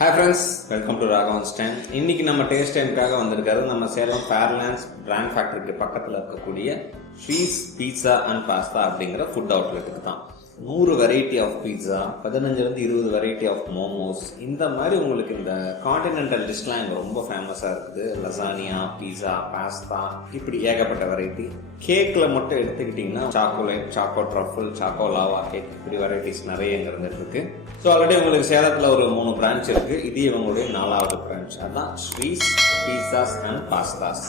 Hi friends, welcome to Raghavan's time. இன்னைக்கு நம்ம taste டைமுக்காக வந்திருக்காரு நம்ம சேலம் ஃபேர்லாண்ட்ஸ் பிராண்ட் ஃபேக்டரிக்கு பக்கத்தில் இருக்கக்கூடிய ஸ்ரீஸ் பீட்சா அண்ட் பாஸ்தா அப்படிங்கிற ஃபுட் அவுட்லெட்டுக்கு தான். 100 வெரைட்டி ஆஃப் பீட்சா, 15லேருந்து 20 வெரைட்டி ஆஃப் மோமோஸ், இந்த மாதிரி உங்களுக்கு இந்த கான்டினென்டல் டிஷ்லாம் இங்கே ரொம்ப ஃபேமஸாக இருக்குது. லசானியா, பீட்சா, பாஸ்தா, இப்படி ஏகப்பட்ட வெரைட்டி. கேக்கில் மட்டும் எடுத்துக்கிட்டிங்கன்னா chocolate, choco truffle, choco lava cake, இப்படி வெரைட்டிஸ் நிறைய இங்கே இருந்துருக்கு. ஸோ ஆல்ரெடி உங்களுக்கு சேலத்தில் ஒரு 3 பிரான்ச் இருக்குது. இது இவங்களுடைய 4வது பிரான்ச். அதான் ஸ்ரீஸ் பீட்சாஸ் அண்ட் பாஸ்தாஸ்.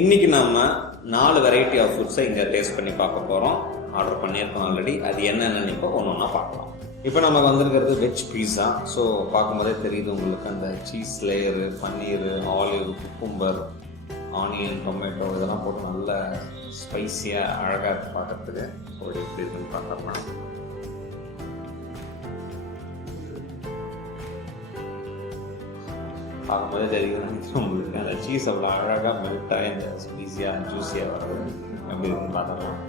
இன்னைக்கு நம்ம 4 வெரைட்டி ஆஃப் ஃபுட்ஸை இங்கே டேஸ்ட் பண்ணி பார்க்க போகிறோம். ஆர்டர் பண்ணியிருக்கோம் ஆல்ரெடி. அது என்னென்னு இப்போ ஒன்று ஒன்றா பார்க்கலாம். இப்போ நம்ம வந்திருக்கிறது வெஜ் பீஸா. ஸோ பார்க்கும்போதே தெரியுது உங்களுக்கு அந்த சீஸ் லேயரு, பன்னீர், ஆலிவ், குக்கும்பர், ஆனியன், டொமேட்டோ இதெல்லாம் போட்டு நல்ல ஸ்பைஸியாக அழகாக இருக்குது பார்க்குறதுக்கு. ஸோ எப்படி இருக்குன்னு பார்க்கலாம். பார்க்கும்போதே தெரியுது உங்களுக்கு அந்த சீஸ் அவ்வளோ அழகாக மெல்ட்டாக இந்த ஸ்பைஸியாக ஜூஸியாக வர்றது எப்படி இருக்குன்னு பார்த்துக்கலாம்.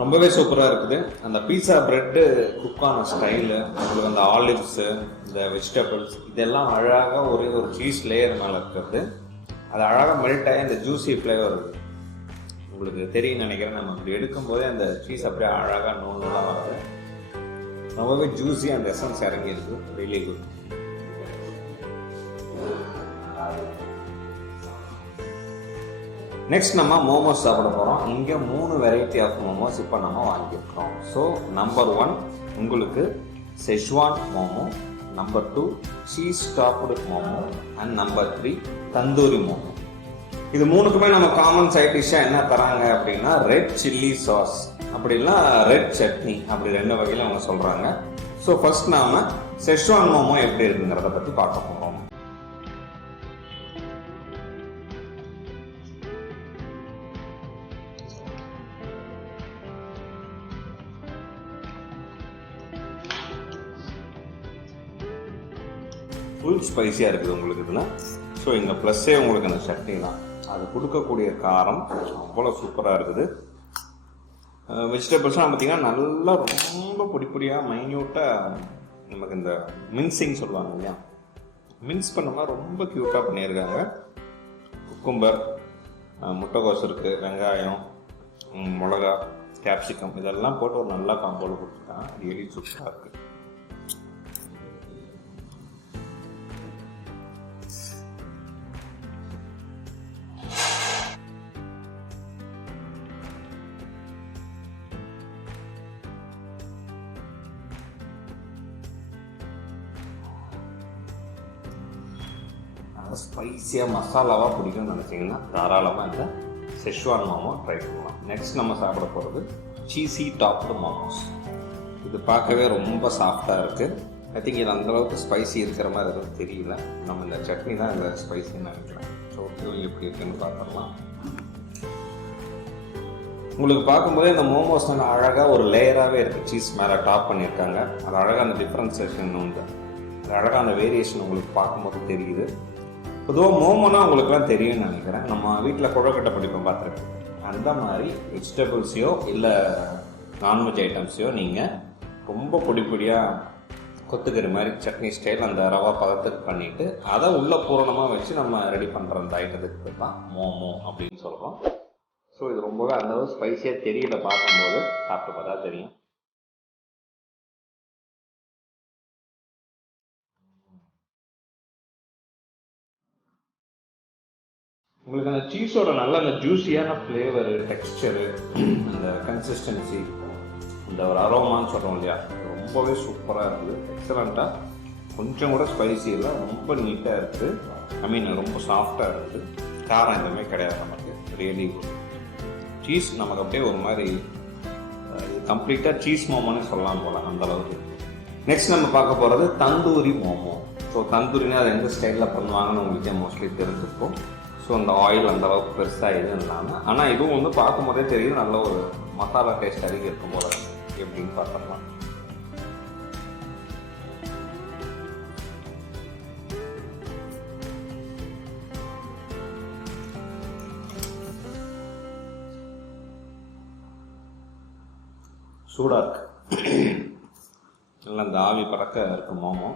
ரொம்பவே சூப்பராக இருக்குது. அந்த பீஸா பிரெட்டு குக்கான ஸ்டைலு, உங்களுக்கு அந்த ஆலிவ்ஸு, இந்த வெஜிடபிள்ஸ் இதெல்லாம் அழகாக ஒரே ஒரு சீஸ் லேயர் மேலே இருக்கிறது. அது அழகாக மெல்ட் ஆகி அந்த ஜூஸி ஃப்ளேவர் உங்களுக்கு தெரியும் நினைக்கிறேன். நம்ம அப்படி எடுக்கும்போதே அந்த சீஸ் அப்படியே அழகாக நூல்லாம் வருது. ரொம்பவே ஜூஸி அந்த எசன்ஸ் இறங்கி இருக்கு. Really good. நெக்ஸ்ட் நம்ம மோமோஸ் சாப்பிட போகிறோம். இங்கே 3 வெரைட்டி ஆஃப் மோமோஸ் இப்போ நம்ம வாங்கியிருக்கோம். ஸோ நம்பர் 1 உங்களுக்கு schezwan momo, number 2 cheese topped momo and number 3 tandoori momo. இது 3க்குமே நம்ம காமன் சைட் டிஷ்ஷாக என்ன தராங்க அப்படின்னா ரெட் சில்லி சாஸ் அப்படின்னா ரெட் சட்னி, அப்படி 2 வகையில் அவங்க சொல்கிறாங்க. ஸோ ஃபர்ஸ்ட் நாம செஷ்வான் மோமோ எப்படி இருக்குங்கிறத பற்றி பார்க்க போகிறோம். ஃபுல் ஸ்பைஸியாக இருக்குது உங்களுக்கு இதில். ஸோ இங்கே ப்ளஸ்ஸே உங்களுக்கு அந்த சட்னி தான். அது கொடுக்கக்கூடிய காரம் அவ்வளோ சூப்பராக இருக்குது. வெஜிடபிள்ஸ்லாம் பார்த்தீங்கன்னா நல்லா ரொம்ப பொடியாக மைன்யூட்டாக நமக்கு இந்த மின்சிங் சொல்லுவாங்க இல்லையா, மின்ஸ் பண்ணோம்னா ரொம்ப க்யூட்டாக பண்ணியிருக்காங்க. குக்கும்பர், முட்டைகோஸ் இருக்குது, வெங்காயம், மிளகா, கேப்சிகம் இதெல்லாம் போட்டு ஒரு நல்லா காம்போவில் கொடுத்துருக்காங்க. ரியலி சூப்பராக இருக்குது. ஸ்பைஸியாக மசாலாவாக பிடிக்கும்னு நினச்சிங்கன்னா தாராளமாக இந்த செஷ்வான் மோமோ ட்ரை பண்ணலாம். நெக்ஸ்ட் நம்ம சாப்பிட போகிறது சீஸி டாப்டு மோமோஸ். இது பார்க்கவே ரொம்ப சாஃப்டாக இருக்குது. ஐ திங்க் இது அந்தளவுக்கு ஸ்பைசி இருக்கிற மாதிரி எதுவும் தெரியல. நம்ம இந்த சட்னி தான் இந்த ஸ்பைசின்னு நினைக்கிறேன். ஸோ எப்படி இருக்குன்னு பார்த்துடலாம். உங்களுக்கு பார்க்கும்போதே இந்த மோமோஸ் வந்து அழகாக ஒரு லேயராகவே இருக்குது. சீஸ் மேலே டாப் பண்ணியிருக்காங்க. அது அழகாக அந்த டிஃப்ரென்சேஷன் உண்டு. அது அழகாக அந்த வேரியேஷன் உங்களுக்கு பார்க்கும்போது தெரியுது. பொதுவாக மோமோனா உங்களுக்குலாம் தெரியும்னு நினைக்கிறேன். நம்ம வீட்டில் குழக்கட்டை படிப்போம் பார்த்துருக்கேன். அந்த மாதிரி வெஜிடபிள்ஸையோ இல்லை நான்வெஜ் ஐட்டம்ஸையோ நீங்கள் ரொம்ப பொடியாக கொத்துக்கிற மாதிரி சட்னி ஸ்டைல் அந்த ரவா பதத்துக்கு பண்ணிவிட்டு அதை உள்ள பூரணமாக வச்சு நம்ம ரெடி பண்ணுற அந்த ஐட்டத்துக்கு தான் மோமோ அப்படின்னு சொல்கிறோம். ஸோ இது ரொம்பவே அந்தளவு ஸ்பைஸியாக தெரியல. பார்க்கும்போது சாப்பிட்டு பார்த்தா தெரியும். உங்களுக்கு அந்த சீஸோட நல்ல அந்த ஜூஸியான ஃப்ளேவரு, டெக்ஸ்டரு, அந்த கன்சிஸ்டன்சி, இந்த ஒரு அரோமான்னு சொல்கிறோம் இல்லையா, ரொம்பவே சூப்பராக இருக்குது. எக்ஸலண்ட்டாக, கொஞ்சம் கூட ஸ்பைசி இல்லை, ரொம்ப நீட்டாக இருக்குது. ஐ மீன் ரொம்ப சாஃப்டாக இருக்குது. காரம் எதுவுமே கிடையாது நமக்கு. Really good. சீஸ் நமக்கு அப்படியே ஒரு மாதிரி கம்ப்ளீட்டாக சீஸ் மோமோன்னு சொல்லலாம் போல அந்தளவுக்கு. நெக்ஸ்ட் நம்ம பார்க்க போகிறது தந்தூரி மோமோ. ஸோ தந்தூரினா அது எந்த ஸ்டைலில் பண்ணுவாங்கன்னு உங்களுக்கே மோஸ்ட்லி தெரிஞ்சிருக்கும். ஸோ அந்த ஆயில் அந்த அளவுக்கு பெருசாக எதுவும் இல்லாமல், ஆனால் இதுவும் வந்து பார்க்கும்போதே தெரியுது நல்ல ஒரு மசாலா டேஸ்ட் அதிகம் இருக்கும் போல. எப்படின்னு பார்த்துடலாம். சூடாக இருக்கு, நல்லா இந்த ஆவி பறக்க இருக்கு மோமோ.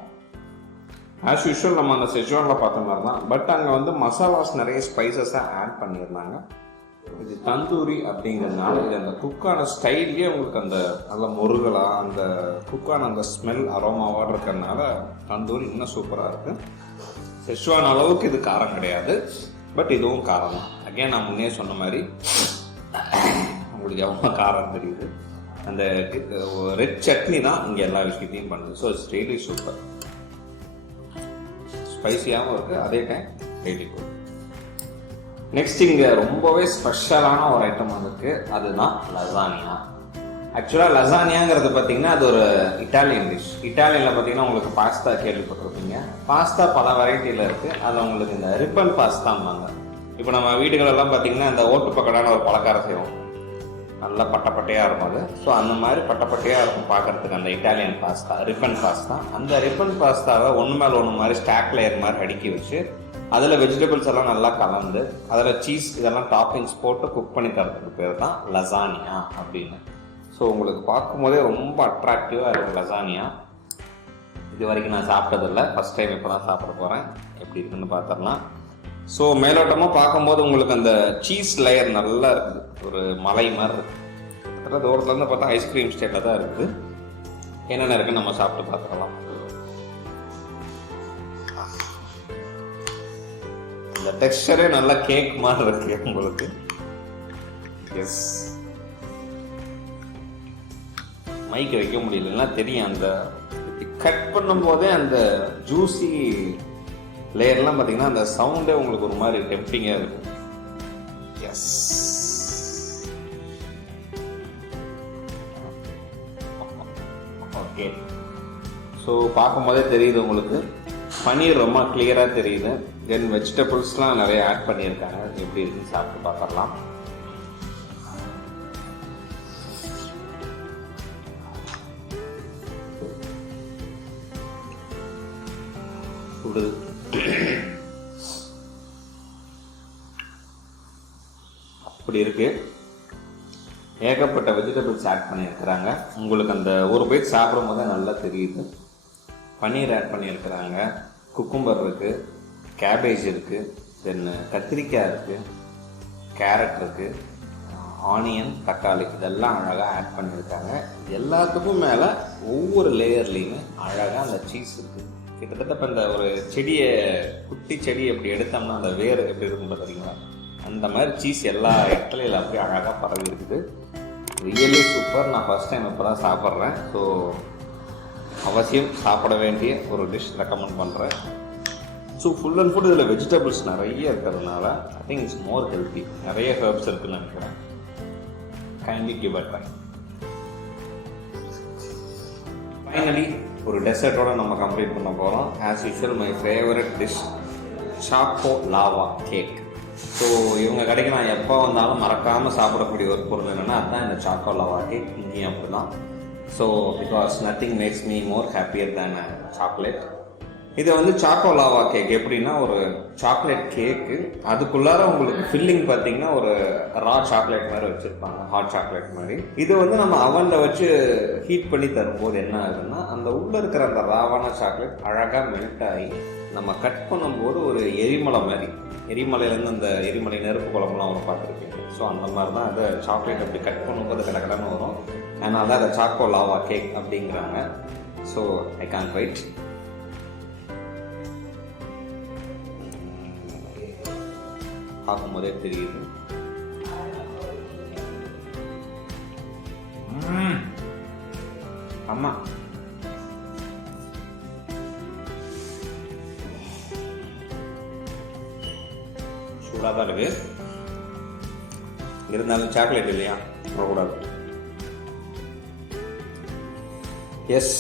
ஆஸ் யூஷுவல் நம்ம அந்த செஜ்வானில் பார்த்த மாதிரி தான், பட் அங்கே வந்து மசாலாஸ் நிறைய ஸ்பைசஸாக ஆட் பண்ணியிருந்தாங்க. இது தந்தூரி அப்படிங்கிறதுனால இது அந்த குக்கான ஸ்டைல்லே உங்களுக்கு அந்த நல்ல முருகலாக அந்த குக்கான அந்த ஸ்மெல் அரோமாவோடு இருக்கிறதுனால தந்தூரி இன்னும் சூப்பராக இருக்குது. செஜ்வான் அளவுக்கு இது காரம் கிடையாது, பட் இதுவும் காரம் தான். அகேன் நான் முன்னே சொன்ன மாதிரி உங்களுக்கு எவ்வளோ காரம் தெரியுது. அந்த ரெட் சட்னி தான் இங்கே எல்லா விஷயத்தையும் பண்ணுது. So it's really super. ஸ்பைசியாகவும் இருக்குது, அதே டைம் ரியலி குட். நெக்ஸ்ட் இங்கே ரொம்பவே ஸ்பெஷலான ஒரு ஐட்டம் வந்துருக்கு, அதுதான் லசானியா. ஆக்சுவலாக லசானியாங்கிறது பார்த்தீங்கன்னா அது ஒரு இட்டாலியன் டிஷ். இட்டாலியனில் பார்த்தீங்கன்னா உங்களுக்கு பாஸ்தா கேள்விப்பட்டிருப்பீங்க. பாஸ்தா பல வெரைட்டியில் இருக்குது. அதில் உங்களுக்கு இந்த ரிப்பன் பாஸ்தாம்பாங்க. இப்போ நம்ம வீடுகளெல்லாம் பார்த்தீங்கன்னா இந்த ஓட்டு பக்கடான ஒரு பலகாரம் செய்வோம், நல்லா பட்டையாக இருக்கும் அது. ஸோ அந்த மாதிரி பட்டையாக இருக்கும் பார்க்குறதுக்கு அந்த இட்டாலியன் பாஸ்தா, ரிப்பன் பாஸ்தா. அந்த ரிப்பன் பாஸ்தாவை ஒன்று மேலே ஒன்று மாதிரி ஸ்டாக் லேயர் மாதிரி அடுக்கி வச்சு அதில் வெஜிடபிள்ஸ் எல்லாம் நல்லா கலந்து அதில் சீஸ் இதெல்லாம் டாப்பிங்ஸ் போட்டு குக் பண்ணி தரதுக்கு பேர் தான் லசானியா அப்படின்னு. ஸோ உங்களுக்கு பார்க்கும்போதே ரொம்ப அட்ராக்டிவாக இருக்குது லசானியா. இது வரைக்கும் நான் சாப்பிட்டதில்லை, ஃபஸ்ட் டைம் இப்போ தான் சாப்பிட போகிறேன். எப்படி இருக்குன்னு பார்த்துடலாம். ஸோ மேலோட்டமாக பார்க்கும்போது உங்களுக்கு அந்த சீஸ் லேயர் நல்லா இருக்குது, ஒரு மலை மாதிரி இருக்குது. தூரத்துலேருந்து பார்த்தா ஐஸ்கிரீம் ஸ்டைலில் தான் இருக்குது. என்னென்ன இருக்குன்னு நம்ம சாப்பிட்டு பார்த்துக்கலாம். இந்த டெக்ஸ்டரே நல்லா கேக் மாதிரி இருக்கு உங்களுக்கு. எஸ், மைக்கு வைக்க முடியலன்னா தெரியும், அந்த கட் பண்ணும் போதே அந்த ஜூசி லேயர்லாம் பார்த்தீங்கன்னா அந்த சவுண்டே உங்களுக்கு ஒரு மாதிரி டெம்ப்டிங்காக இருக்கும். S, okay. ஸோ பார்க்கும்போதே தெரியுது உங்களுக்கு, பனீர் ரொம்ப கிளியராக தெரியுது. தென் வெஜிடபிள்ஸ்லாம் நிறைய ஆட் பண்ணியிருக்காங்க. எப்படி இருக்குன்னு சாப்பிட்டு பார்த்துடலாம். சுடுது. அப்படி இருக்கு, ஏகப்பட்ட வெஜிடபிள்ஸ் ஆட் பண்ணியிருக்கிறாங்க. உங்களுக்கு அந்த ஒரு பைட் சாப்பிடும் போது நல்லா தெரியுது. பன்னீர் ஆட் பண்ணியிருக்கிறாங்க, குக்கும்பர் இருக்குது, கேபேஜ் இருக்குது, தென் கத்திரிக்காய் இருக்குது, கேரட் இருக்குது, ஆனியன், தக்காளி இதெல்லாம் அழகாக ஆட் பண்ணியிருக்காங்க. எல்லாத்துக்கும் மேலே ஒவ்வொரு லேயர்லேயுமே அழகாக அந்த சீஸ் இருக்குது. கிட்டத்தட்ட இப்போ இந்த ஒரு செடியை, குட்டி செடியை எப்படி எடுத்தோம்னா அந்த வேர் எப்படி இருக்கும் பார்த்தீங்களா, அந்த மாதிரி சீஸ் எல்லா இடத்துலையும் அப்படியே அழகாக பரவி இருக்குது. Really super. நான் ஃபஸ்ட் டைம் இப்போ தான் சாப்பிட்றேன். ஸோ அவசியம் சாப்பிட வேண்டிய ஒரு டிஷ் ரெக்கமெண்ட் பண்ணுறேன். ஸோ ஃபுல் அண்ட் ஃபுல் இதில் வெஜிடபிள்ஸ் நிறைய இருக்கிறதுனால I think it's more healthy. நிறைய ஹெர்ப்ஸ் இருக்குதுன்னு நினைக்கிறேன். Kindly give a try. Finally ஒரு டெசர்ட்டோட நம்ம கம்ப்ளீட் பண்ண போகிறோம். As usual my favourite dish choco lava cake. So இவங்க கடைக்கு நான் எப்போ வந்தாலும் மறக்காமல் சாப்பிடக்கூடிய ஒரு பொருள் என்னென்னா அதுதான் இந்த சாக்கோ லாவா கேக். இங்கேயும் அப்படி தான். So because nothing makes me more happier than chocolate. இது வந்து சாக்கோ லாவா கேக் எப்படின்னா ஒரு சாக்லேட் கேக்கு, அதுக்குள்ளார உங்களுக்கு ஃபில்லிங் பார்த்தீங்கன்னா ஒரு ரா சாக்லேட் மாதிரி வச்சுருப்பாங்க, ஹாட் சாக்லேட் மாதிரி. இது வந்து நம்ம அவனில் வச்சு ஹீட் பண்ணி தரும்போது என்ன ஆகுதுன்னா அந்த உள்ளே இருக்கிற அந்த ராவான சாக்லேட் அழகாக மெல்ட் ஆகி நம்ம கட் பண்ணும்போது ஒரு எரிமலை மாதிரி, எரிமலையிலேருந்து அந்த எரிமலை நெருப்பு குழம்புலாம் அவங்க பார்த்துருப்பீங்க. ஸோ அந்த மாதிரி தான் அதை சாக்லேட் அப்படி கட் பண்ணும்போது கடகடன்னு வரும். அதனால தான் அதை சாக்கோ லாவா கேக் அப்படிங்கிறாங்க. So I can't wait. பார்க்கும்போதே தெரியுது. அம்மா சூடாக தான் இருக்கு, இருந்தாலும் சாக்லேட் இல்லையா கூடாது. எஸ்,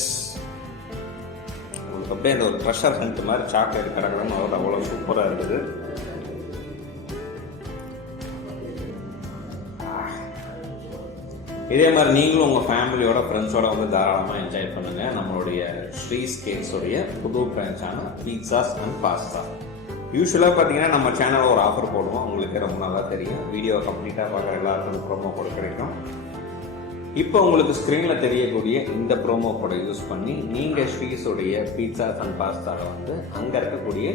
உங்களுக்கு அப்படியே அந்த ஒரு ப்ரெஷர் ஹண்ட் மாதிரி சாக்லேட் கிடக்கணும்னு அவ்வளோ சூப்பராக இருக்குது. இதே மாதிரி நீங்களும் உங்கள் ஃபேமிலியோட ஃப்ரெண்ட்ஸோட வந்து தாராளமாக என்ஜாய் பண்ணுங்கள் நம்மளுடைய ஸ்ரீஸ் கேக்ஸோடைய புது பிரான்ச்சான பீட்சாஸ் அண்ட் பாஸ்தா. யூஸ்வலாக பார்த்தீங்கன்னா நம்ம சேனலில் ஒரு ஆஃபர் போடுவோம், உங்களுக்கு ரொம்ப நல்லா தெரியும். வீடியோ கம்ப்ளீட்டாக பார்க்குற எல்லாருக்கும் ப்ரோமோ கோட் கிடைக்கும். இப்போ உங்களுக்கு ஸ்க்ரீனில் தெரியக்கூடிய இந்த ப்ரோமோ கோடை யூஸ் பண்ணி நீங்கள் ஸ்ரீஸோடைய பீட்சாஸ் அண்ட் பாஸ்தாவை வந்து அங்கே இருக்கக்கூடிய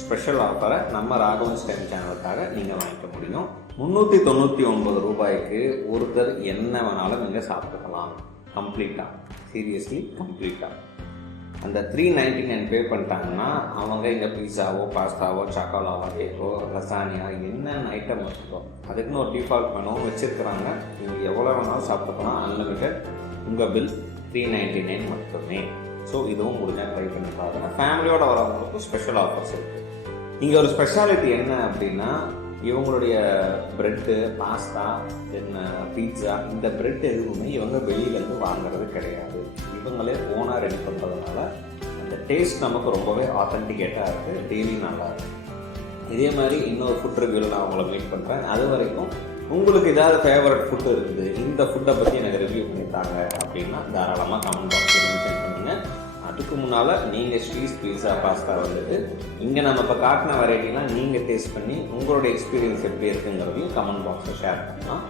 ஸ்பெஷல் ஆஃபரை நம்ம ராகவன்ஸ் டைம் சேனலுக்காக நீங்கள் வாங்கிக்க முடியும். 399 ரூபாய்க்கு ஒருத்தர் என்ன வேணாலும் நீங்கள் சாப்பிட்டுக்கலாம். கம்ப்ளீட்டாக, சீரியஸ்லி கம்ப்ளீட்டாக. அந்த 399 பே பண்ணிட்டாங்கன்னா அவங்க இங்கே பீஸாவோ பாஸ்தாவோ சக்கோலாவோ கேக்கோ லசானியா என்னென்ன ஐட்டம் வச்சுக்கோ அதுக்குன்னு ஒரு டிஃபால்ட் மெனுவும் வச்சுருக்குறாங்க. நீங்கள் எவ்வளோ வேணாலும் சாப்பிட்டுக்கலாம். அன்லிமிட்டட். உங்கள் பில் 399 மட்டுமே. ஸோ இதுவும் முடிஞ்சால் ட்ரை பண்ணி பாருங்க. ஃபேமிலியோடு வரவங்களுக்கும் ஸ்பெஷல் ஆஃபர்ஸ் இருக்குது. இங்கே ஒரு ஸ்பெஷாலிட்டி என்ன அப்படின்னா இவங்களுடைய ப்ரெட்டு பாஸ்தா தென் பீட்சா இந்த ப்ரெட் எதுவுமே இவங்க வெளியிலேருந்து வாங்குறது கிடையாது. இவங்களே ஓனாக ரெடி பண்ணுறதுனால அந்த டேஸ்ட் நமக்கு ரொம்பவே ஆத்தென்டிகேட்டாக இருக்குது. டெய்லி நல்லா இருக்குது. இதே மாதிரி இன்னொரு ஃபுட் ரிவ்யூவில் நான் உங்களை மீட் பண்ணுறேன். அது வரைக்கும் உங்களுக்கு ஏதாவது ஃபேவரட் ஃபுட்டு இருக்குது, இந்த ஃபுட்டை பற்றி எனக்கு ரிவ்யூ பண்ணித்தாங்க அப்படின்னா தாராளமாக கமெண்ட் பாக்ஸில் மென்ஷன் பண்ணுங்கள். அதுக்கு முன்னால் நீங்கள் ஸ்ரீஸ் பீஸா பாஸ்தா வந்துட்டு இங்கே நம்ம இப்போ காட்டின வெரைட்டிலாம் நீங்கள் டேஸ்ட் பண்ணி உங்களுடைய எக்ஸ்பீரியன்ஸ் எப்படி இருக்குங்கிறதையும் கமெண்ட் பாக்ஸில் ஷேர் பண்ணலாம்.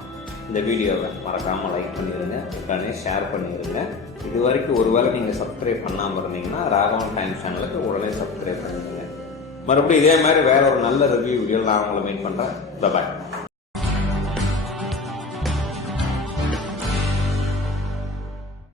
இந்த வீடியோவை மறக்காமல் லைக் பண்ணிடுங்க, உடனே ஷேர் பண்ணிடுங்க. இது வரைக்கும் ஒருவேளை நீங்கள் சப்ஸ்கிரைப் பண்ணாமல் இருந்தீங்கன்னா ராகவன் டைம் சேனலுக்கு உடனே சப்ஸ்கிரைப் பண்ணிடுங்க. மறுபடியும் இதே மாதிரி வேற ஒரு நல்ல ரிவ்யூ வீடியோவில் நான் உங்களை மீட் பண்ணுறேன். பாய்.